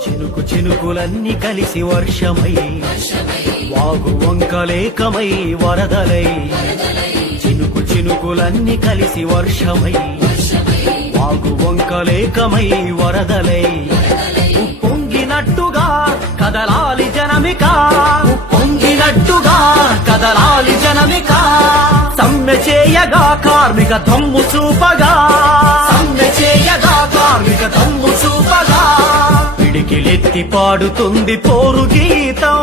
చినుకు చినుకులన్నీ కలిసి వర్షమై వాగు వంకలేకమై వరదలై. చినుకు చినుకులన్నీ కలిసి వర్షమై వాగు వంకలేకమై వరదలై. పొంగినట్టుగా కదలాలి జనమిక పొంగినట్టుగా కదలాలి జనమిక. సమ్మె చేయగా కార్మిక తమ్ము చూపగా పాడుతుంది పోరు గీతం.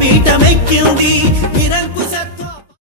పీఠమెక్కింది.